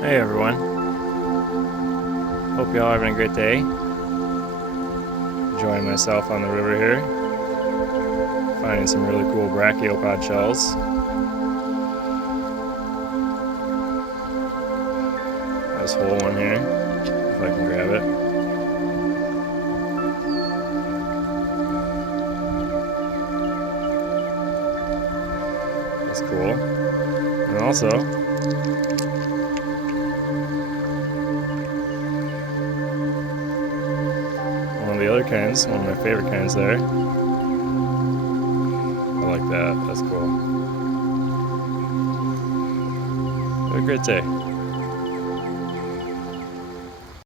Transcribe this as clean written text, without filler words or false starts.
Hey everyone, hope y'all having a great day. Enjoying myself on the river here, finding some really cool brachiopod shells. This whole one here, if I can grab it. That's cool. And also, one of the other kinds, one of my favorite kinds there. I like that, that's cool. Have a great day.